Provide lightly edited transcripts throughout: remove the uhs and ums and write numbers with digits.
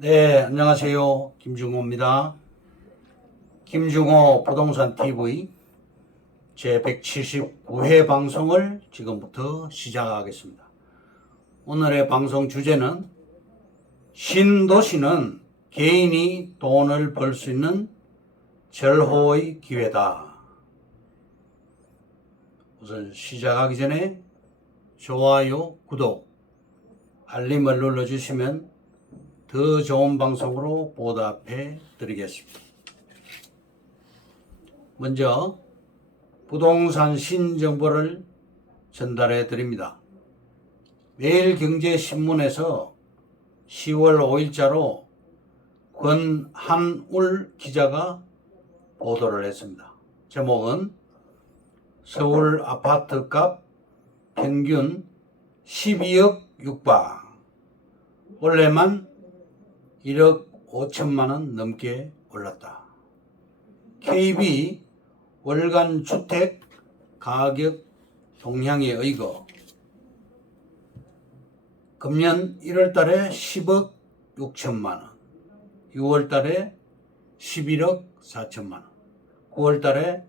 네, 안녕하세요. 김중호입니다. 김중호 부동산 TV 제 179회 방송을 지금부터 시작하겠습니다. 오늘의 방송 주제는 신도시는 개인이 돈을 벌 수 있는 절호의 기회다. 우선 시작하기 전에 좋아요, 구독, 알림을 눌러주시면 더 좋은 방송으로 보답해 드리겠습니다. 먼저 부동산 신정보를 전달해 드립니다. 매일경제신문에서 10월 5일자로 권한울 기자가 보도를 했습니다. 제목은 서울 아파트값 평균 12억 육박, 올해만 1억 5천만 원 넘게 올랐다. KB 월간 주택 가격 동향에 의거 금년 1월 달에 10억 6천만 원, 6월 달에 11억 4천만 원, 9월 달에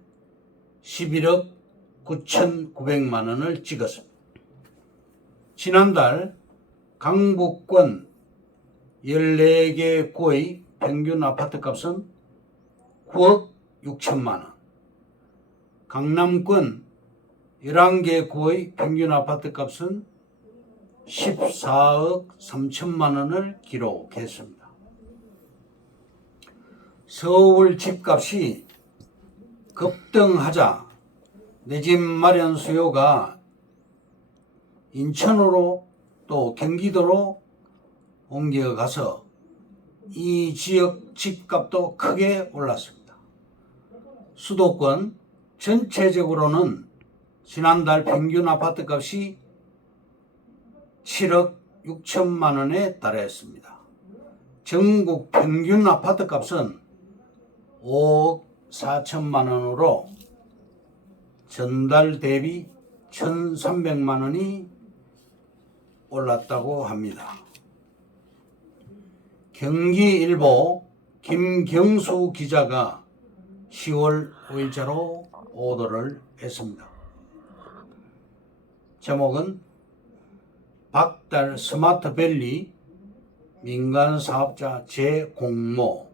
11억 9,900만 원을 찍었습니다. 지난달 강북권 14개 구의 평균 아파트값은 9억 6천만 원, 강남권 11개 구의 평균 아파트값은 14억 3천만 원을 기록했습니다. 서울 집값이 급등하자 내 집 마련 수요가 인천으로 또 경기도로 옮겨가서 이 지역 집값도 크게 올랐습니다. 수도권 전체적으로는 지난달 평균 아파트값이 7억 6천만 원에 달했습니다. 전국 평균 아파트값은 5억 4천만 원으로 전달 대비 1,300만 원이 올랐다고 합니다. 경기일보 김경수 기자가 10월 5일자로 보도를 했습니다. 제목은 박달 스마트밸리 민간사업자 재공모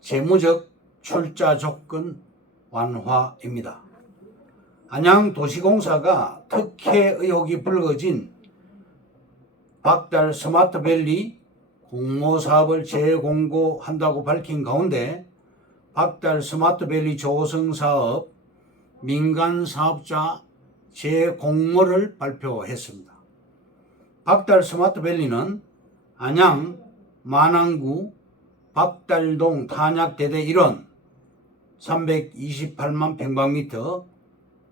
재무적 출자 조건 완화입니다. 안양도시공사가 특혜 의혹이 불거진 박달 스마트밸리 공모사업을 재공고한다고 밝힌 가운데 박달 스마트밸리 조성사업 민간사업자 재공모를 발표했습니다. 박달 스마트밸리는 안양 만안구 박달동 탄약대대 1원 328만 평방미터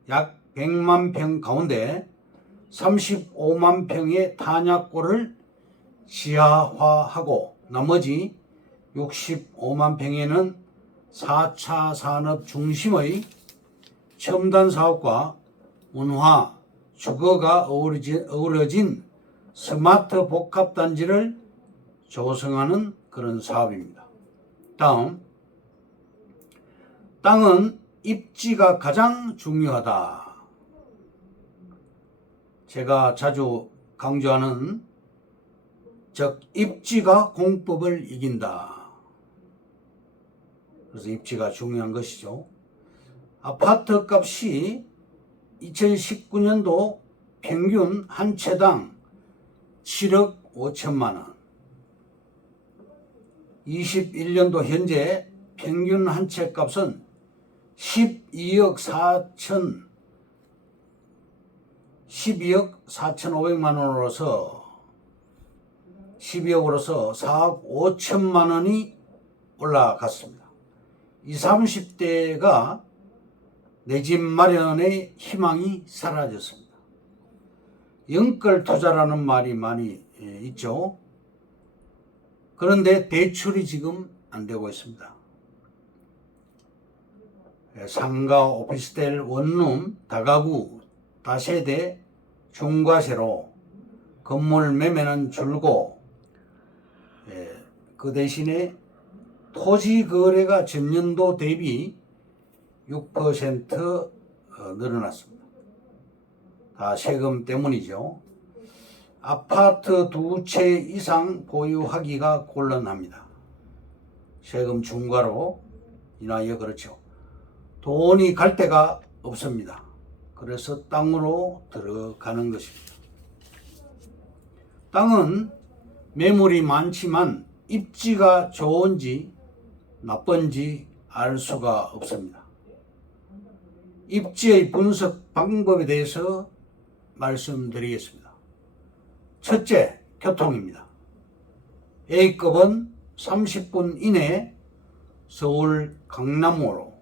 약 100만 평 가운데 35만 평의 탄약고를 지하화하고 나머지 65만 평에는 4차 산업 중심의 첨단 사업과 문화, 주거가 어우러진 스마트 복합단지를 조성하는 그런 사업입니다. 다음, 땅은 입지가 가장 중요하다. 제가 자주 강조하는 즉 입지가 공법을 이긴다. 그래서 입지가 중요한 것이죠. 아파트 값이 2019년도 평균 한 채당 7억 5천만 원, 21년도 현재 평균 한 채 값은 12억 4,500만 원으로서 12억으로서 4억 5천만 원이 올라갔습니다. 20, 30대가 내 집 마련의 희망이 사라졌습니다. 영끌 투자라는 말이 많이 있죠. 그런데 대출이 지금 안 되고 있습니다. 상가, 오피스텔, 원룸, 다가구, 다세대, 중과세로 건물 매매는 줄고 그 대신에 토지 거래가 전년도 대비 6% 늘어났습니다. 다 세금 때문이죠. 아파트 2채 이상 보유하기가 곤란합니다. 세금 중과로 인하여 그렇죠. 돈이 갈 데가 없습니다. 그래서 땅으로 들어가는 것입니다. 땅은 매물이 많지만 입지가 좋은지 나쁜지 알 수가 없습니다. 입지의 분석 방법에 대해서 말씀드리겠습니다. 첫째, 교통입니다. A급은 30분 이내 서울 강남으로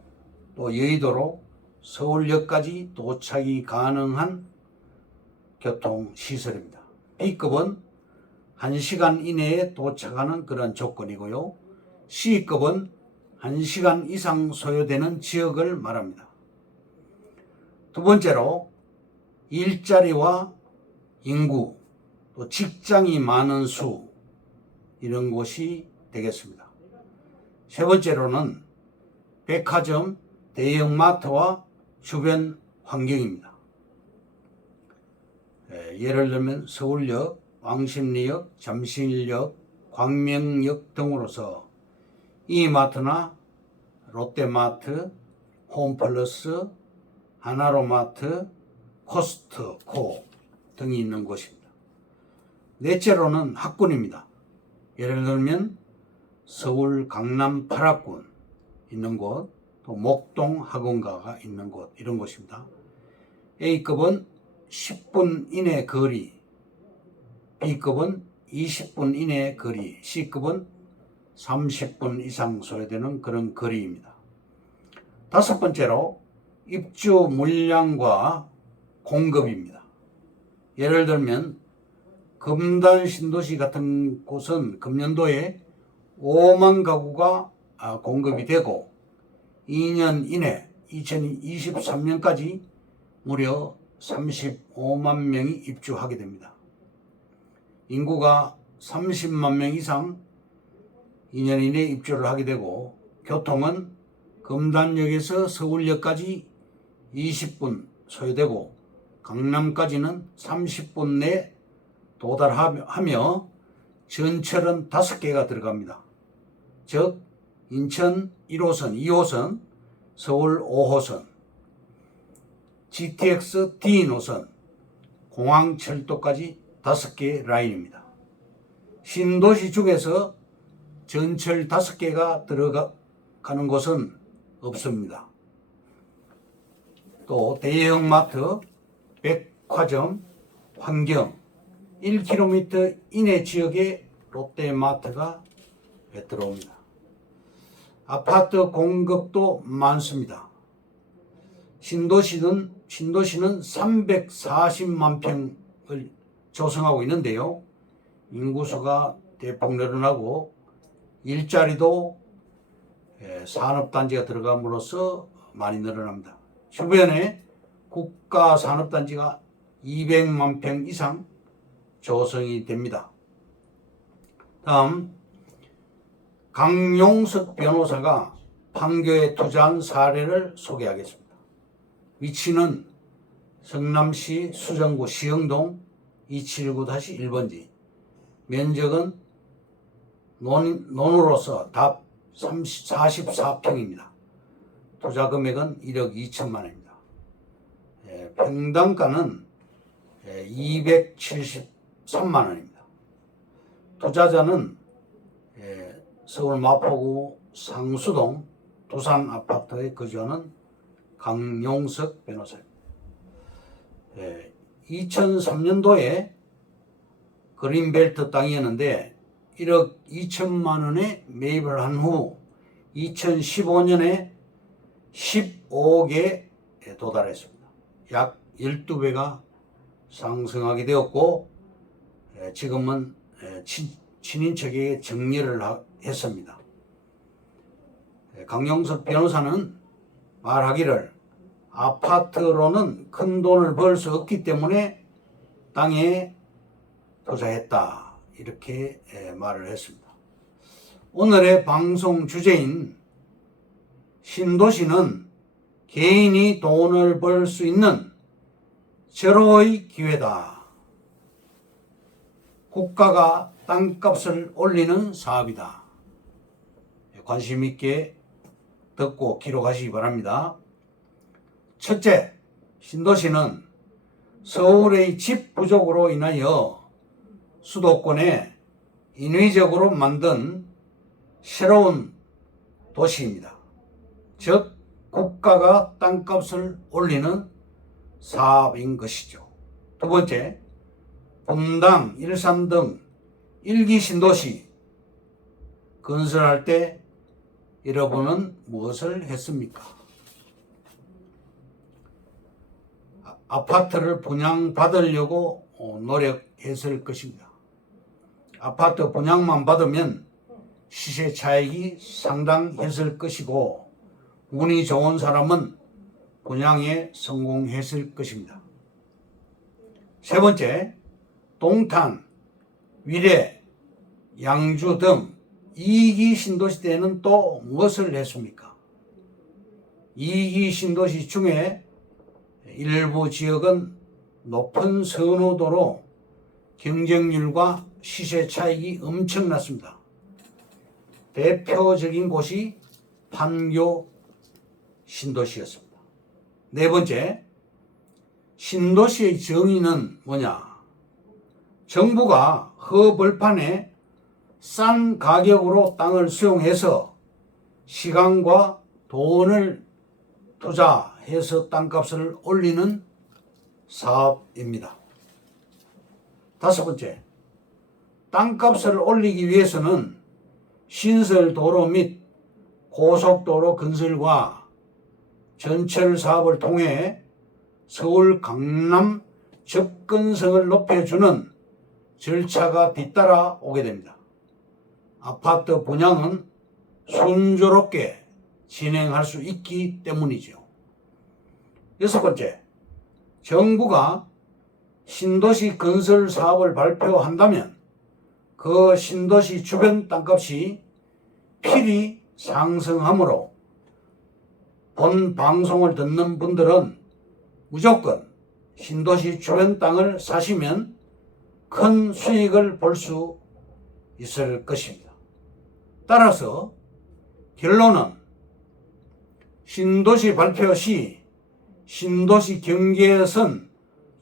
또 여의도로 서울역까지 도착이 가능한 교통시설입니다. B급은 1시간 이내에 도착하는 그런 조건이고요. C급은 1시간 이상 소요되는 지역을 말합니다. 두 번째로 일자리와 인구, 또 직장이 많은 수, 이런 곳이 되겠습니다. 세 번째로는 백화점, 대형마트와 주변 환경입니다. 예를 들면 서울역, 왕십리역, 잠실역, 광명역 등으로서 이마트나 롯데마트, 홈플러스, 하나로마트, 코스트코 등이 있는 곳입니다. 넷째로는 학군입니다. 예를 들면 서울 강남 8학군 있는 곳, 또 목동 학원가가 있는 곳, 이런 곳입니다. A급은 10분 이내 거리, B급은 20분 이내 거리, C급은 30분 이상 소요되는 그런 거리입니다. 다섯 번째로 입주 물량과 공급입니다. 예를 들면 금단 신도시 같은 곳은 금년도에 5만 가구가 공급이 되고 2년 이내 2023년까지 무려 35만 명이 입주하게 됩니다. 인구가 30만 명 이상 2년 이내에 입주를 하게 되고, 교통은 금단역에서 서울역까지 20분 소요되고 강남까지는 30분 내에 도달하며 전철은 5개가 들어갑니다. 즉 인천 1호선, 2호선, 서울 5호선, GTX D 노선, 공항철도까지 5개 라인입니다. 신도시 중에서 전철 5개가 들어가는 곳은 없습니다. 또 대형마트, 백화점, 환경, 1km 이내 지역에 롯데마트가 들어옵니다. 아파트 공급도 많습니다. 신도시는 340만 평을 조성하고 있는데요. 인구수가 대폭 늘어나고 일자리도 산업단지가 들어감으로써 많이 늘어납니다. 주변에 국가산업단지가 200만 평 이상 조성이 됩니다. 다음, 강용석 변호사가 판교에 투자한 사례를 소개하겠습니다. 위치는 성남시 수정구 시흥동 279-1번지, 면적은 논으로서 답 44평입니다. 투자 금액은 1억 2천만 원입니다. 평당가는 273만 원입니다. 투자자는 서울 마포구 상수동 두산 아파트에 거주하는 강용석 변호사입니다. 2003년도에 그린벨트 땅이었는데 1억 2천만 원에 매입을 한 후 2015년에 15억에 도달했습니다. 약 12배가 상승하게 되었고 지금은 친인척에게 정리를 했습니다. 강용석 변호사는 말하기를 아파트로는 큰 돈을 벌 수 없기 때문에 땅에 투자했다, 이렇게 말을 했습니다. 오늘의 방송 주제인 신도시는 개인이 돈을 벌 수 있는 절호의 기회다. 국가가 땅값을 올리는 사업이다. 관심 있게 듣고 기록하시기 바랍니다. 첫째, 신도시는 서울의 집 부족으로 인하여 수도권에 인위적으로 만든 새로운 도시입니다. 즉 국가가 땅값을 올리는 사업인 것이죠. 두 번째, 분당, 일산 등 1기 신도시 건설할 때 여러분은 무엇을 했습니까? 아파트를 분양받으려고 노력했을 것입니다. 아파트 분양만 받으면 시세 차익이 상당했을 것이고 운이 좋은 사람은 분양에 성공했을 것입니다. 세 번째, 동탄, 위례, 양주 등 2기 신도시 때는 또 무엇을 했습니까? 2기 신도시 중에 일부 지역은 높은 선호도로 경쟁률과 시세 차익이 엄청났습니다. 대표적인 곳이 판교 신도시였습니다. 네 번째, 신도시의 정의는 뭐냐? 정부가 허벌판에 싼 가격으로 땅을 수용해서 시간과 돈을 투자해서 땅값을 올리는 사업입니다. 다섯 번째, 땅값을 올리기 위해서는 신설도로 및 고속도로 건설과 전철 사업을 통해 서울 강남 접근성을 높여주는 절차가 뒤따라 오게 됩니다. 아파트 분양은 순조롭게 진행할 수 있기 때문이죠. 여섯 번째, 정부가 신도시 건설 사업을 발표한다면 그 신도시 주변 땅값이 필히 상승하므로 본 방송을 듣는 분들은 무조건 신도시 주변 땅을 사시면 큰 수익을 볼 수 있을 것입니다. 따라서 결론은 신도시 발표 시 신도시 경계선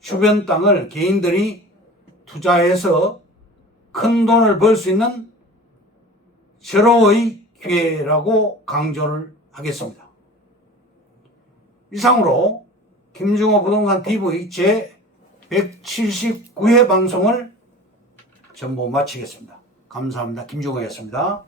주변 땅을 개인들이 투자해서 큰 돈을 벌 수 있는 절호의 기회라고 강조를 하겠습니다. 이상으로 김중호 부동산 TV 제 179회 방송을 전부 마치겠습니다. 감사합니다. 김중호였습니다.